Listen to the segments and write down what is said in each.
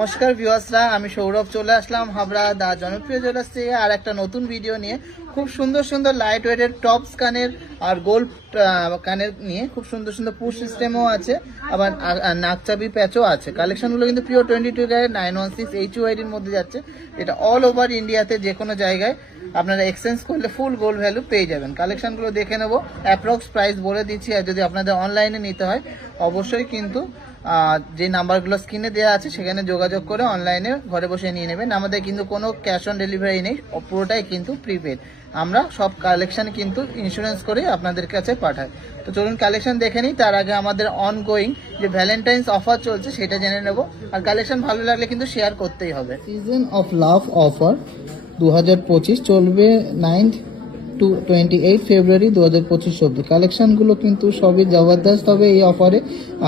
নমস্কার ভিউয়ার্সরা, আমি সৌরভ চলে আসলাম হাবড়া দা জনপ্রিয় জুয়েলার্স থেকে আর একটা নতুন ভিডিও নিয়ে। খুব সুন্দর সুন্দর লাইট ওয়েটের টপস কানের আর গোল্ড কানের নিয়ে খুব সুন্দর সুন্দর পুশ সিস্টেমও আছে, আবার নাকচাবি প্যাচও আছে। কালেকশনগুলো কিন্তু পিওর 22 ক্যারেট 916 HUID-র মধ্যে যাচ্ছে। এটা অল ওভার ইন্ডিয়াতে যে কোনো জায়গায় আপনারা এক্সচেঞ্জ করলে ফুল গোল্ড ভ্যালু পেয়ে যাবেন। কালেকশনগুলো দেখে নেবো, অ্যাপ্রক্স প্রাইস বলে দিচ্ছি। আর যদি আপনাদের অনলাইনে নিতে হয় অবশ্যই কিন্তু যে নাম্বারগুলো স্ক্রিনে দেওয়া আছে সেখানে যোগাযোগ করে অনলাইনে ঘরে বসে নিয়ে নেবেন। আমাদের কিন্তু কোনো ক্যাশ অন ডেলিভারি নেই, পুরোটাই কিন্তু প্রিপেড। আমরা সব কালেকশন কিন্তু ইন্স্যুরেন্স করে আপনাদের কাছে পাঠাই। তো চলুন কালেকশন দেখে নিই। তার আগে আমাদের অনগোয়িং যে ভ্যালেন্টাইন্স অফার চলছে সেটা জেনে নেব। আর কালেকশন ভালো লাগলে কিন্তু শেয়ার করতেই হবে। সিজন অফ লাভ অফার 2025 চলবে 9 টু 28 ফেব্রুয়ারি 2025 অব্দি। কালেকশনগুলো কিন্তু সবই জবরদস্ত হবে এই অফারে।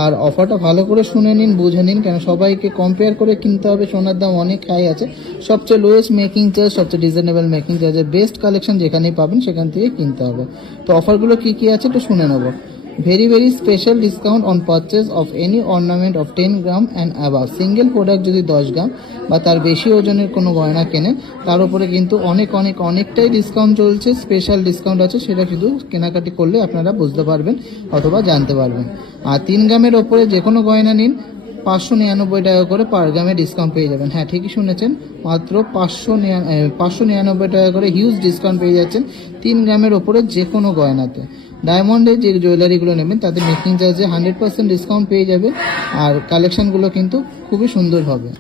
আর অফারটা ভালো করে শুনে নিন, বুঝে নিন, কেন সবাইকে কম্পেয়ার করে কিনতে হবে। সোনার দাম অনেক হাই আছে, সবচেয়ে লোয়েস্ট মেকিং চার্জ, সবচেয়ে রিজনেবল মেকিং চার্জের বেস্ট কালেকশন যেখানেই পাবেন সেখান থেকে কিনতে হবে। তো অফারগুলো কি কি আছে একটু শুনে নেবো। very special discount on purchase of any ornament of 10 gram and above। Single product যদি 10 গ্রাম বা তার বেশি ওজনের কোনো গয়না কেনেন তার উপরে কিন্তু অনেকটাই ডিসকাউন্ট চলছে। স্পেশাল ডিসকাউন্ট আছে, সেটা শুধু কেনাকাটি করলে আপনারা বুঝতে পারবেন অথবা জানতে পারবেন। আর 3 গ্রামের ওপরে যে কোনো গয়না নিন 599 টাকা করে পার গ্রামে ডিসকাউন্ট পেয়ে যাবেন। হ্যাঁ, ঠিকই শুনেছেন, মাত্র 599 টাকা করে হিউজ ডিসকাউন্ট পেয়ে যাচ্ছেন 3 গ্রামের ওপরে যে কোনো গয়নাতে। ডায়মন্ডের যে জুয়েলারিগুলো নেবেন তাদের মেকিং চার্জে 100% ডিসকাউন্ট পেয়ে যাবে। আর কালেকশনগুলো কিন্তু খুবই সুন্দর হবে।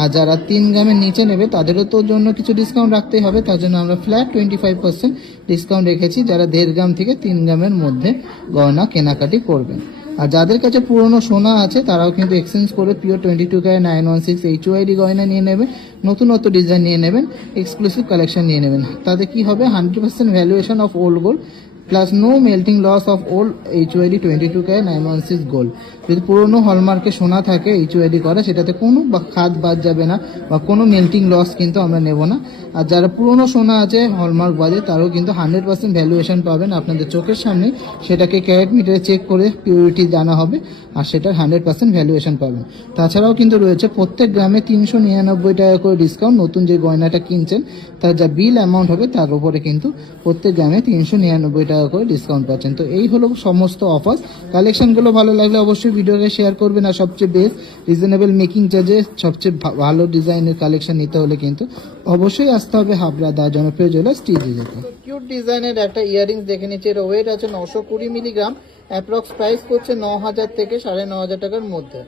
আর যারা 3 গ্রামের নিচে নেবে তাদেরও তো জন্য কিছু ডিসকাউন্ট রাখতেই হবে, তার জন্য আমরা ফ্ল্যাট 25% ডিসকাউন্ট রেখেছি যারা 1.5 গ্রাম থেকে 3 গ্রামের মধ্যে গয়না কেনাকাটি করবেন। আর যাদের কাছে পুরনো সোনা আছে তারাও কিন্তু এক্সচেঞ্জ করে পিওর 22 ক্যারেট 916 HUID গয়না নিয়ে নেবেন, নতুনত্ব ডিজাইন নিয়ে নেবেন, এক্সক্লুসিভ কালেকশন নিয়ে নেবেন। তাতে কি হবে, 100% valuation of old gold plus no melting loss of old HUID 22 carat 916 gold. যদি পুরোনো হলমার্কে সোনা থাকে HUID করা, সেটাতে কোনো খাদ বাদ যাবে না বা কোনো মেল্টিং লস কিন্তু আমরা নেব না। আর যারা পুরোনো সোনা আছে হলমার্ক বাদে তারাও কিন্তু 100% ভ্যালুয়েশন পাবেন আপনাদের চোখের সামনে। সেটাকে ক্যারেট মিটারে চেক করে পিউরিটি জানা হবে আর সেটার 100% ভ্যালুয়েশন পাবেন। তাছাড়াও কিন্তু রয়েছে প্রত্যেক গ্রামে 399 টাকা করে ডিসকাউন্ট। নতুন যে গয়নাটা কিনছেন তার যা বিল অ্যামাউন্ট হবে তার উপরে কিন্তু প্রত্যেক গ্রামে 399 টাকা করে ডিসকাউন্ট পাচ্ছেন। তো এই হলো সমস্ত অফার। কালেকশনগুলো ভালো লাগলে অবশ্যই ভিডিওকে শেয়ার করবেন। আর সবচেয়ে বেস্ট রিজনেবল মেকিং চার্জে সবচেয়ে ভালো ডিজাইনের কালেকশন নিতে হলে কিন্তু অবশ্যই আসতে হবে হাবড়া দা জনপ্রিয় জুয়েলার্স টিজিতে। কিউট ডিজাইনের একটা ইয়ারিংস দেখে নিচ্ছি। এর ওয়েট আছে 920 মিলিগ্রাম, অ্যাপ্রক্স প্রাইস করছে 9000 থেকে 9500 টাকার মধ্যে।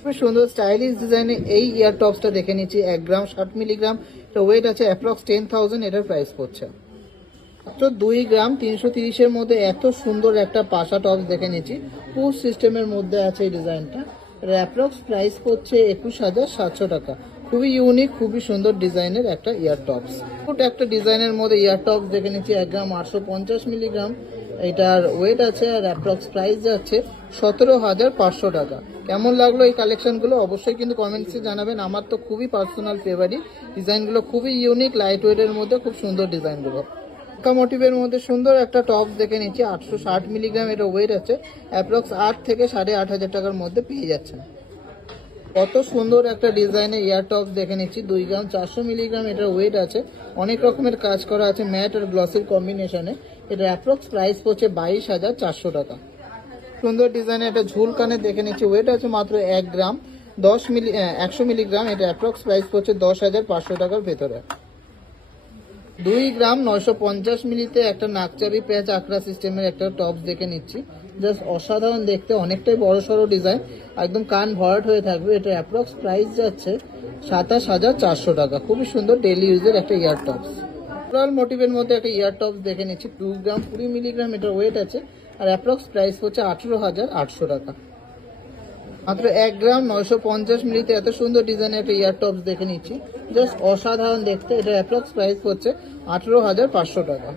খুব সুন্দর স্টাইলিশ ডিজাইনের এই ইয়ার টপসটা দেখে নিচ্ছি। 1 গ্রাম 60 মিলিগ্রাম, এটা ওয়েট আছে অ্যাপ্রক্স 10,000, এটার প্রাইস পড়ছে মাত্র 2 গ্রাম 330-এর মধ্যে। এত সুন্দর একটা পাশা টপস দেখে নিচ্ছি, পুশ সিস্টেমের মধ্যে আছে এই ডিজাইনটা। এর অ্যাপ্রক্স প্রাইস পড়ছে 21,700 টাকা। খুবই ইউনিক, খুবই সুন্দর ডিজাইনের একটা ইয়ার টপস। একটা ডিজাইনের মধ্যে ইয়ার টপস দেখে নিচ্ছি। 1 গ্রাম 850 মিলিগ্রাম, এটার ওয়েট আছে আর অ্যাপ্রক্স প্রাইস যাচ্ছে 17,500 টাকা। কেমন লাগলো এই কালেকশনগুলো অবশ্যই কিন্তু কমেন্টসে জানাবেন। আমার তো খুবই পার্সোনাল ফেভারিট, ডিজাইনগুলো খুবই ইউনিক, লাইট ওয়েটের মধ্যে খুব সুন্দর ডিজাইনগুলো। মোটিভের মধ্যে সুন্দর একটা টপস দেখে নিচ্ছি। 860 মিলিগ্রাম, এটা ওয়েট আছে অ্যাপ্রক্স 8 থেকে 8,500 টাকার মধ্যে পেয়ে যাচ্ছেন। কত সুন্দর একটা ডিজাইনের ইয়ার টপস দেখে নিচ্ছি। 2 গ্রাম 400 মিলিগ্রাম, এটার ওয়েট আছে, অনেক রকমের কাজ করা আছে ম্যাট আর গ্লসির কম্বিনেশনে। এটা অ্যাপ্রক্স প্রাইস পড়ছে 22,400 টাকা। সুন্দর ডিজাইনের একটা ঝুল কানে দেখে নিচ্ছি। ওয়েট আছে মাত্র 1 গ্রাম 100 মিলিগ্রাম, এটা অ্যাপ্রক্স প্রাইস পড়ছে 10,500 টাকার ভেতরে। 2 গ্রাম 950 মিলিতে একটা নাকচাবি প্যাচ আঁকড়া সিস্টেমের একটা টপস দেখে নিচ্ছি। জাস্ট অসাধারণ দেখতে, অনেকটাই বড় সড়ো ডিজাইন, একদম কান ভরাট হয়ে থাকবে। এটা অ্যাপ্রক্স প্রাইস যাচ্ছে 27,400 টাকা। খুবই সুন্দর ডেইলি ইউজের একটা ইয়ার টপস। ওভারঅল মোটিভের মধ্যে একটা ইয়ার টপস দেখে নিচ্ছি। 2 গ্রাম 20 মিলিগ্রাম, এটার ওয়েট আছে আর অ্যাপ্রক্স প্রাইস হচ্ছে 18,800 টাকা। মাত্র 1 গ্রাম 950 মিলিতে এত সুন্দর ডিজাইনের একটা ইয়ার টপস দেখে নিচ্ছি। জাস্ট অসাধারণ দেখতে, এটা অ্যাপ্রক্স প্রাইস হচ্ছে 18,500 টাকা।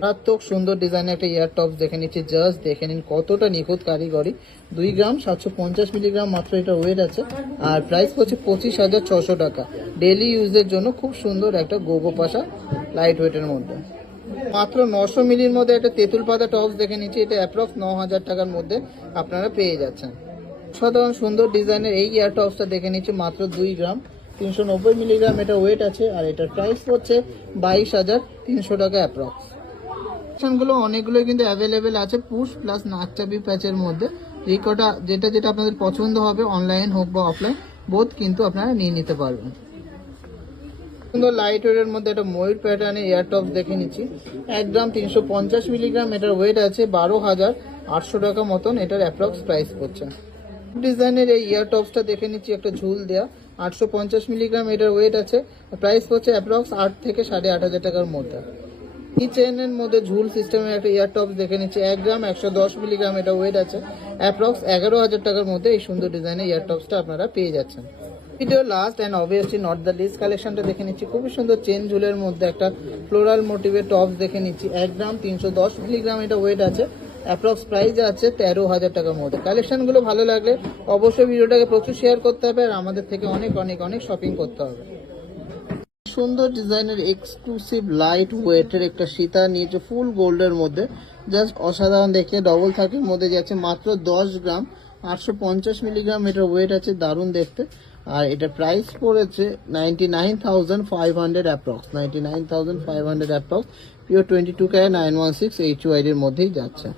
মারাত্মক সুন্দর ডিজাইনের একটা ইয়ার টপস দেখে নিচ্ছি। জাস্ট দেখে নিন কতটা নিখুঁত কারিগরি। 2 গ্রাম 750 মিলিগ্রাম মাত্র এটা ওয়েট আছে আর প্রাইস হচ্ছে 25,600 টাকা। ডেইলি ইউজের জন্য খুব সুন্দর একটা গোগো পাশা লাইট ওয়েটের মধ্যে। মাত্র 900 মিলির মধ্যে একটা তেঁতুল পাতা টপস দেখে নিচ্ছি। এটা অ্যাপ্রক্স 9,000 টাকার মধ্যে আপনারা পেয়ে যাচ্ছেন। সাধারণ সুন্দর ডিজাইনের এই ইয়ার টপসটা দেখে নিচ্ছে মাত্র 2 গ্রাম 390 মিলিগ্রাম এটা ওয়েট আছে, আর এটার প্রাইস হচ্ছে 22,300 টাকা অ্যাপ্রক্স। অপশনগুলো অনেকগুলো কিন্তু অ্যাভেলেবেল আছে পুশ প্লাস নাকচাবি প্যাচের মধ্যে। যে কটা যেটা আপনাদের পছন্দ হবে অনলাইন হোক বা অফলাইন বোথ কিন্তু আপনারা নিয়ে নিতে পারবেন। সুন্দর লাইট ওয়েটের মধ্যে একটা ময়ূর প্যাটার্নের এয়ার টপস দেখে নিচ্ছি 1 গ্রাম 350 মিলিগ্রাম এটার ওয়েট আছে 12,800 টাকা মতন এটার অ্যাপ্রক্স প্রাইস পড়ছে। ডিজাইনের এই ইয়ার টপসটা দেখে নিচ্ছি একটা ঝুল দেয়া 850 মিলিগ্রাম এটার ওয়েট আছে, প্রাইস পড়ছে অ্যাপ্রক্স 8 থেকে 8,500 টাকার মধ্যে। এই চেনের মধ্যে ঝুল সিস্টেমের একটা ইয়ার টপস দেখে নিচ্ছি 1 গ্রাম 110 মিলিগ্রাম এটা ওয়েট আছে, অ্যাপ্রক্স 11,000 টাকার মধ্যে এই সুন্দর ডিজাইনের ইয়ার টপসটা আপনারা পেয়ে যাচ্ছেন। Video last and obviously not the list কালেকশনটা দেখে নিচ্ছি খুবই সুন্দর চেন ঝুলের মধ্যে একটা ফ্লোরাল মোটিভের টপস দেখে নিচ্ছি 1 গ্রাম 310 মিলিগ্রাম এটা ওয়েট আছে, অ্যাপ্রক্স প্রাইস আছে 13,000 টাকার মধ্যে। কালেকশনগুলো ভালো লাগলে অবশ্যই ভিডিওটাকে প্রচুর শেয়ার করতে হবে আর আমাদের থেকে অনেক অনেক অনেক শপিং করতে হবে। সুন্দর ডিজাইনের এক্সক্লুসিভ লাইট ওয়েটের একটা সীতা নিয়েছে ফুল গোল্ডের মধ্যে, জাস্ট অসাধারণ দেখে ডবল থাকের মধ্যে যাচ্ছে মাত্র 10 গ্রাম 850 মিলিগ্রাম এটার ওয়েট আছে, দারুণ দেখতে। আর এটা প্রাইস পড়েছে 99,500 approx, 99,500 approx, pure 22 carat 916 HUID এর মধ্যেই যাচ্ছে।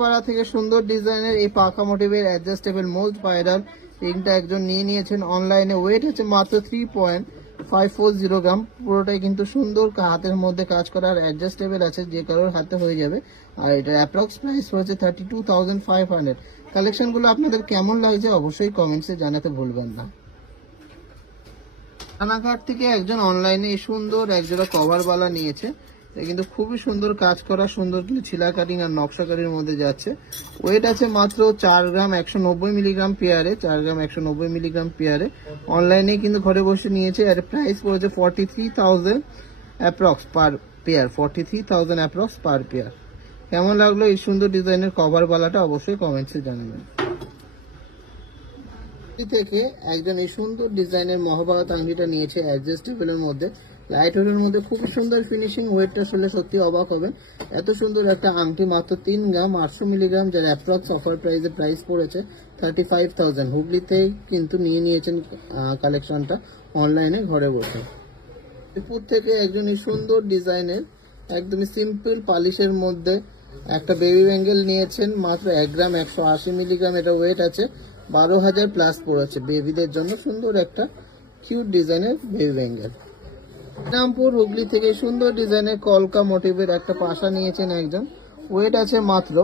পাড়া থেকে সুন্দর ডিজাইনের এই পাখা মোটিভের অ্যাডজাস্টেবল মোস্ট ভাইরাল রিংটা একজন নিয়ে নিয়েছেন অনলাইনে, ওয়েট আছে মাত্র 3.540 গ্রাম, পুরোটাই কিন্তু সুন্দর হাতের মধ্যে কাজ করা আর অ্যাডজাস্টেবল আছে, যে কারোর হাতে হয়ে যাবে। আর এটার অ্যাপ্রক্স প্রাইস হচ্ছে 32,500। কালেকশনগুলো আপনাদের কেমন লাগছে অবশ্যই কমেন্টসে জানাতে ভুলবেন না। রানাঘাট থেকে একজন অনলাইনে এই সুন্দর একজোড়া কভার বালা নিয়েছে, কিন্তু খুবই সুন্দর কাজ করা, সুন্দর কিন্তু ছিলা কাটিং আর নকশা কাটির মধ্যে যাচ্ছে। ওয়েট আছে মাত্র 4 গ্রাম 190 মিলিগ্রাম পেয়ারে, 4 গ্রাম 190 মিলিগ্রাম পেয়ারে। অনলাইনে কিন্তু ঘরে বসে নিয়েছে, আর প্রাইস পড়েছে 43,000 approx per pair, 43,000 approx per pair. কেমন লাগলো এই সুন্দর ডিজাইনের কভার বালাটা অবশ্যই কমেন্টসে জানাবেন। থেকে একজন এই সুন্দর ডিজাইনের মহাভারত আংটিটা নিয়েছে অ্যাডজাস্টেবলের মধ্যে, লাইট ওয়েটের মধ্যে খুব সুন্দর ফিনিশিং, ওয়েটটা শুনলে সত্যি অবাক হবেন। এত সুন্দর একটা আংটি মাত্র 3 গ্রাম 800 মিলিগ্রাম, যার অ্যাপ্রক্স অফার প্রাইসে প্রাইস পড়েছে 35,000। হুগলিতেই কিন্তু নিয়ে নিয়েছেন কালেকশনটা অনলাইনে ঘরে বসে। ত্রিপুর থেকে একজন এই সুন্দর ডিজাইনের একদমই সিম্পল পালিশের মধ্যে একটা বেবি ব্যাঙ্গেল নিয়েছেন মাত্র 1 গ্রাম 180 মিলিগ্রাম এটা ওয়েট আছে, 12,000 প্লাস পড়েছে। বেবিদের জন্য সুন্দর একটা কিউট ডিজাইনের বেবি ব্যাঙ্গেল। রামপুর হুগলি থেকে সুন্দর ডিজাইনের কলকা মোটিভের একটা পাশা নিয়েছেন একজন, ওয়েট আছে মাত্র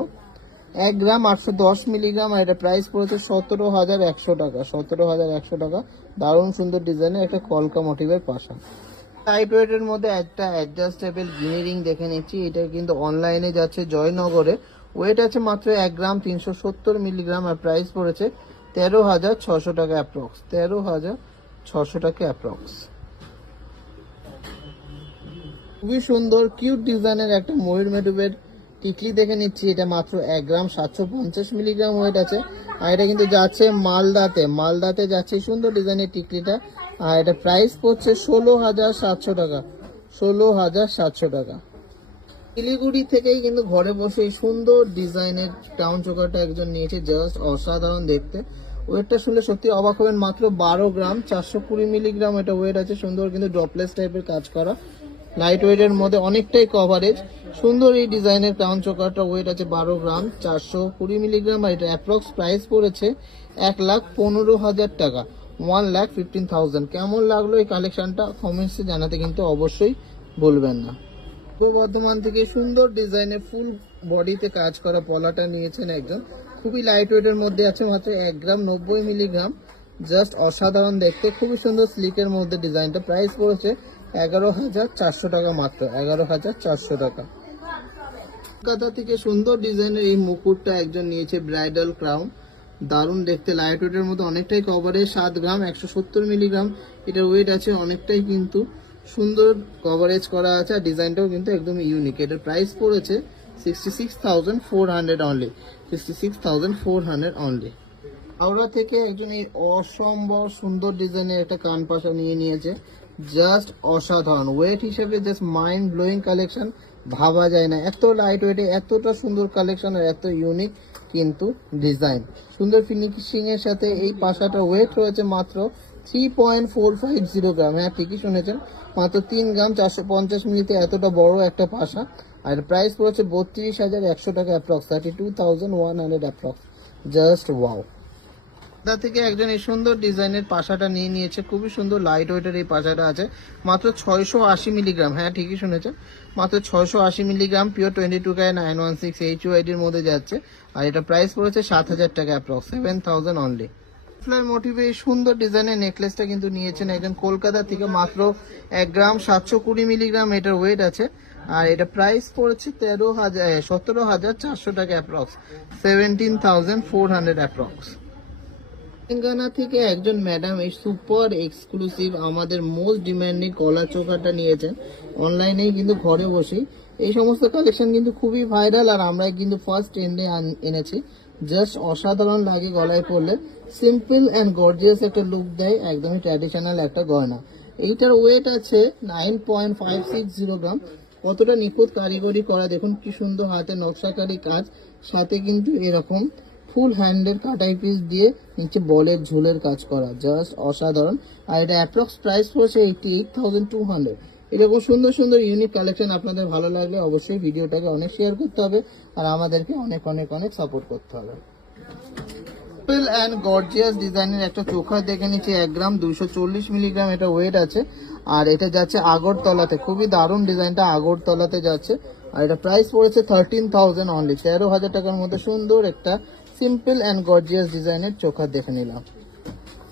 1 গ্রাম 810 মিলিগ্রাম, আর এটা প্রাইস পড়েছে 17,100 টাকা, 17,100 টাকা। দারুণ সুন্দর ডিজাইনের একটা কলকা মোটিভের পাশা। লাইট ওয়েটের মধ্যে একটা অ্যাডজাস্টেবল গিনি রিং দেখে নিচ্ছি, এটা কিন্তু অনলাইনে যাচ্ছে জয়নগরে, ওয়েট আছে মাত্র 1 গ্রাম 370 মিলিগ্রাম, আর প্রাইস পড়েছে 13,600 টাকা অ্যাপ্রক্স, 13,600 টাকা অ্যাপ্রক্স। খুবই সুন্দর কিউট ডিজাইনের একটা ময়ূর মেডুবের টিকলি দেখে নিচ্ছি, এটা মাত্র 1 গ্রাম 750 মিলিগ্রাম ওয়েট আছে, আর এটা কিন্তু যাচ্ছে মালদাতে যাচ্ছে সুন্দর ডিজাইনের টিকলিটা, আর এটা প্রাইস পড়ছে 16,700 টাকা, 16,700 টাকা। শিলিগুড়ি থেকেই কিন্তু ঘরে বসে এই সুন্দর ডিজাইনের টাউন চোকারটা একজন নিয়েছে, জাস্ট অসাধারণ দেখতে। ওয়েটটা শুনলে সত্যি অবাক হবেন, মাত্র 12 গ্রাম 420 মিলিগ্রাম এটা ওয়েট আছে, সুন্দর কিন্তু ড্রপলেস টাইপের কাজ করা, লাইট ওয়েটের মধ্যে অনেকটাই কভারেজ, সুন্দর এই ডিজাইনের টাউন চোকারটা ওয়েট আছে 12 গ্রাম 420 মিলিগ্রাম, আর এটা অ্যাপ্রক্স প্রাইস পড়েছে 1,15,000 টাকা, 1,15,000। কেমন লাগলো এই কালেকশনটা কমেন্টসে জানাতে কিন্তু অবশ্যই ভুলবেন না। পূর্ব বর্ধমান থেকে সুন্দর ডিজাইনের ফুল বডিতে কাজ করা পলাটা নিয়েছেন একজন, খুবই লাইট ওয়েটের মধ্যে আছে, মাত্র 1 গ্রাম 90 মিলিগ্রাম, জাস্ট অসাধারণ দেখতে, খুবই সুন্দর স্লিকের মধ্যে ডিজাইনটা, প্রাইস পড়েছে 11,400 টাকা, মাত্র 11,400 টাকা। কলকাতা থেকে সুন্দর ডিজাইনের এই মুকুটটা একজন নিয়েছে ব্রাইডাল ক্রাউন, দারুণ দেখতে, লাইট ওয়েটের মধ্যে অনেকটাই কভারেজ, 7 গ্রাম 170 মিলিগ্রাম এটার ওয়েট আছে, অনেকটাই কিন্তু সুন্দর কভারেজ করা আছে, আর ডিজাইনটাও কিন্তু একদম ইউনিক। এটার প্রাইস পড়েছে 66,400 অনলি, 66,400 অনলি। হাওড়া থেকে একজন এই অসম্ভব সুন্দর ডিজাইনের একটা কান পাশা নিয়ে নিয়েছে, জাস্ট অসাধারণ, ওয়েট হিসেবে জাস্ট মাইন্ড ব্লোয়িং কালেকশন, ভাবা যায় না, এত লাইট ওয়েটে এতটা সুন্দর কালেকশন আর এত ইউনিক কিন্তু ডিজাইন। সুন্দর ফিনিশিং এর সাথে এই পাশাটা ওয়েট রয়েছে মাত্র 3.450 গ্রাম। হ্যাঁ ঠিকই শুনেছেন, মাত্র 3 গ্রাম 450 মিলিতে এতটা বড় একটা পাশা। আর প্রাইস পড়েছে 32,100 টাকা অ্যাপ্রক্স, 32,100 অ্যাপ্রক্স। Just wow. দা থেকে একজন এই সুন্দর ডিজাইনের পাশাটা নিয়ে নিয়েছে, খুবই সুন্দর লাইট ওয়েটের এই পাশাটা আছে মাত্র 680 মিলিগ্রাম। হ্যাঁ ঠিকই শুনেছেন, মাত্র 680 মিলিগ্রাম, পিওর 22K 916 HUID এর মধ্যে যাচ্ছে। আর এটা প্রাইস পড়েছে 7,000 টাকা অ্যাপ্রক্স, 7,000 অনলি। বাটারফ্লাই মোটিভে এই সুন্দর ডিজাইনের নেকলেসটা কিন্তু নিয়েছেন একজন কলকাতা থেকে, মাত্র 1 গ্রাম 720 মিলিগ্রাম এটার ওয়েট আছে। আর এটা প্রাইস পড়েছে 17,400 টাকা অ্যাপ্রক্স, 17,400 অ্যাপ্রক্স। তেলেঙ্গানা থেকে একজন ম্যাডাম এই সুপার এক্সক্লুসিভ আমাদের মোস্ট ডিমান্ডিং কলা চোখাটা নিয়েছেন অনলাইনেই, কিন্তু ঘরে বসেই। এই সমস্ত কালেকশন কিন্তু খুবই ভাইরাল আর আমরা কিন্তু ফার্স্ট ট্রেন্ডে এনেছি। জাস্ট অসাধারণ লাগে গলায় পরলে, সিম্পল অ্যান্ড গর্জিয়াস একটা লুক দেয়, একদমই ট্র্যাডিশনাল একটা গয়না। এইটার ওয়েট আছে 9.560 গ্রাম। কতটা নিখুঁত কারিগরি করা দেখুন, কি সুন্দর হাতে নকশাকারী কাজ, সাথে কিন্তু এরকম ফুল হ্যান্ডের কাটাই পিস দিয়ে নিচে বলের ঝোলের কাজ করা, জাস্ট অসাধারণ। আর এটা অ্যাপ্রক্স প্রাইস পড়ছে 88,200। এরকম সুন্দর সুন্দর ইউনিক কালেকশন আপনাদের ভালো লাগলে অবশ্যই ভিডিওটাকে অনেক শেয়ার করতে হবে আর আমাদেরকে অনেক অনেক অনেক সাপোর্ট করতে হবে। সিম্পল অ্যান্ড গর্জিয়াস ডিজাইনের একটা চোখা দেখে নিচ্ছি, 1 গ্রাম 240 মিলিগ্রাম এটা ওয়েট আছে। আর এটা যাচ্ছে আগরতলাতে, খুবই দারুণ ডিজাইনটা, আগরতলাতে যাচ্ছে। আর এটা প্রাইস পড়েছে 13,000 অনলি, 13,000 টাকার মধ্যে সুন্দর একটা সিম্পল অ্যান্ড গর্জিয়াস ডিজাইনের চোখা দেখে নিলাম।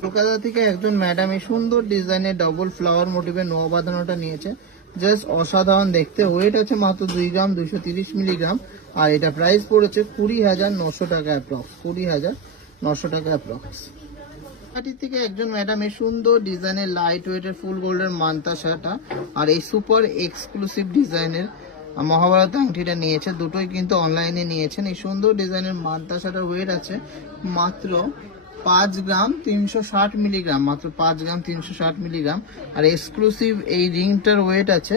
কলকাতা থেকে একজন ম্যাডাম এই সুন্দর ডিজাইনের ডবল ফ্লাওয়ার মোটিভের নোয়া বাঁধানোটা নিয়েছে, জাস্ট অসাধারণ দেখতে। ওয়েট আছে মাত্র 2 গ্রাম 230 মিলিগ্রাম। আর এটা প্রাইস পড়েছে 20,900 টাকা অ্যাপ্রক্স, 20,900 টাকা অ্যাপ্রক্স। থেকে একজন ম্যাডাম এই সুন্দর ডিজাইনের লাইট ওয়েটের ফুল গোল্ডের মান্তাসাটা আর এই সুপার এক্সক্লুসিভ ডিজাইনের মহাভারত আংটিটা নিয়েছে, দুটোই কিন্তু অনলাইনে নিয়েছেন। এই সুন্দর ডিজাইনের মান্তাসাটার ওয়েট আছে মাত্র 5 গ্রাম 360 মিলিগ্রাম, মাত্র 5 গ্রাম 360 মিলিগ্রাম। আর এক্সক্লুসিভ এই রিংটার ওয়েট আছে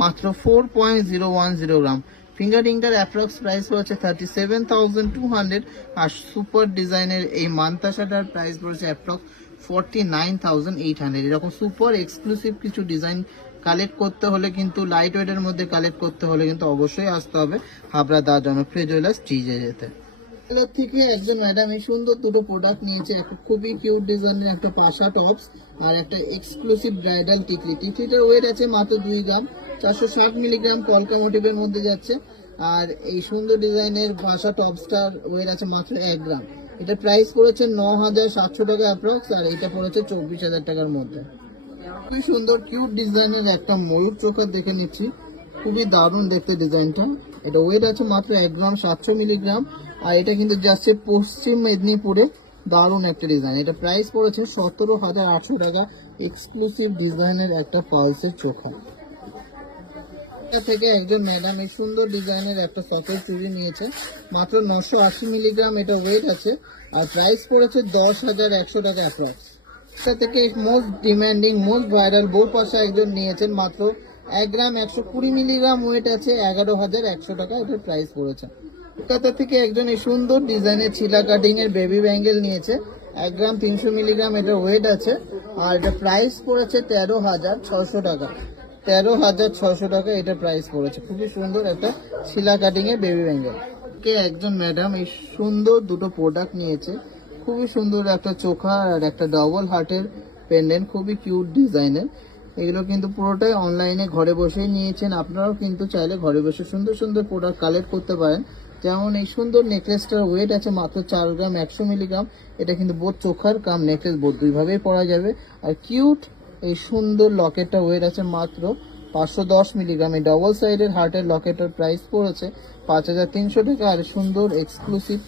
মাত্র 4.010 গ্রাম। ফিঙ্গার রিংটার অ্যাপ্রক্স প্রাইস পড়েছে 37,200। আর সুপার ডিজাইনের এই মান্তাসাটার প্রাইস পড়েছে অ্যাপ্রক্স 49,800। এরকম সুপার এক্সক্লুসিভ কিছু ডিজাইন কালেক্ট করতে হলে কিন্তু, লাইট ওয়েটের মধ্যে কালেক্ট করতে হলে কিন্তু অবশ্যই আসতে হবে হাবড়া দা জনপ্রিয় জুয়েলার্স চিজে যেতে। থেকে একজন ম্যাডাম এই সুন্দর দুটো প্রোডাক্ট নিয়েছে, একটা খুবই কিউট ডিজাইনের একটা পাশা টপস আর একটা এক্সক্লুসিভ ব্রাইডাল টিকলি। টিকলিটার ওয়েট আছে মাত্র 2 গ্রাম 460 মিলিগ্রাম, কলকা মোটিভের মধ্যে যাচ্ছে। আর এই সুন্দর ডিজাইনের পাশা টপসটার ওয়েট আছে মাত্র 1 গ্রাম। এটা প্রাইস পড়েছে 9,700 টাকা অ্যাপ্রক্স। আর এটা পড়েছে 24,000 টাকার মধ্যে। খুবই সুন্দর কিউট ডিজাইনের একটা ময়ূর চোখা দেখে নিচ্ছি, খুবই দারুণ দেখতে ডিজাইনটা। এটা ওয়েট আছে মাত্র 1 গ্রাম 700 মিলিগ্রাম। আর এটা কিন্তু যাচ্ছে পশ্চিম মেদিনীপুরে, দারুণ একটা ডিজাইন। এটা প্রাইস পড়েছে 17,800 টাকা, এক্সক্লুসিভ ডিজাইনের একটা পালসের চোখা। এটা থেকে একজন ম্যাডাম এই সুন্দর ডিজাইনের একটা সকেট চুড়ি নিয়েছে, মাত্র 980 মিলিগ্রাম এটা ওয়েট আছে। আর প্রাইস পড়েছে 10,100 টাকা অ্যাপ্রক্স। এটা থেকে মোস্ট ডিমান্ডিং মোস্ট ভাইরাল বউ পাশা একজন নিয়েছেন, মাত্র 1 গ্রাম 120 মিলিগ্রাম ওয়েট আছে, 11,100 টাকা এটার প্রাইস পড়েছে। কলকাতা থেকে একজন এই সুন্দর ডিজাইনের ছিলা কাটিং এর বেবি ব্যাঙ্গেল নিয়েছে, 1 গ্রাম 300 মিলিগ্রাম এটা ওয়েট আছে। আর এটা প্রাইস পড়েছে 13,600 টাকা, 13,600 টাকা এটা প্রাইস পড়েছে। খুবই সুন্দর একটা ছিলা কাটিং এর বেবি ব্যাঙ্গেল। কে একজন ম্যাডাম এই সুন্দর দুটো প্রোডাক্ট নিয়েছে, খুবই সুন্দর একটা চোখা আর একটা ডবল হার্টের পেন্ডেন্ট, খুবই কিউট ডিজাইনের। এগুলো কিন্তু পুরোটাই অনলাইনে ঘরে বসেই নিয়েছেন। আপনারাও কিন্তু চাইলে ঘরে বসে সুন্দর সুন্দর প্রোডাক্ট কালেক্ট করতে পারেন। যেমন এই সুন্দর নেকলেসটার ওয়েট আছে মাত্র 4 গ্রাম 100 মিলিগ্রাম। এটা কিন্তু বোধ চোখার কাম নেকলেস বোধ দুইভাবেই পরা যাবে। আর কিউট এই সুন্দর লকেটটা ওয়েট আছে মাত্র 510 মিলিগ্রাম। এই ডবল সাইডের হার্টের লকেটের প্রাইস পড়েছে 5,300 টাকা। আর সুন্দর এক্সক্লুসিভ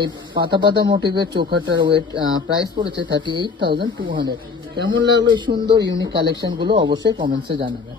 এই পাতা পাতা মোটিভের চোখাটার ওয়েট প্রাইস পড়েছে 38,200। কেমন লাগলো এই সুন্দর ইউনিক কালেকশনগুলো অবশ্যই কমেন্টসে জানাবেন।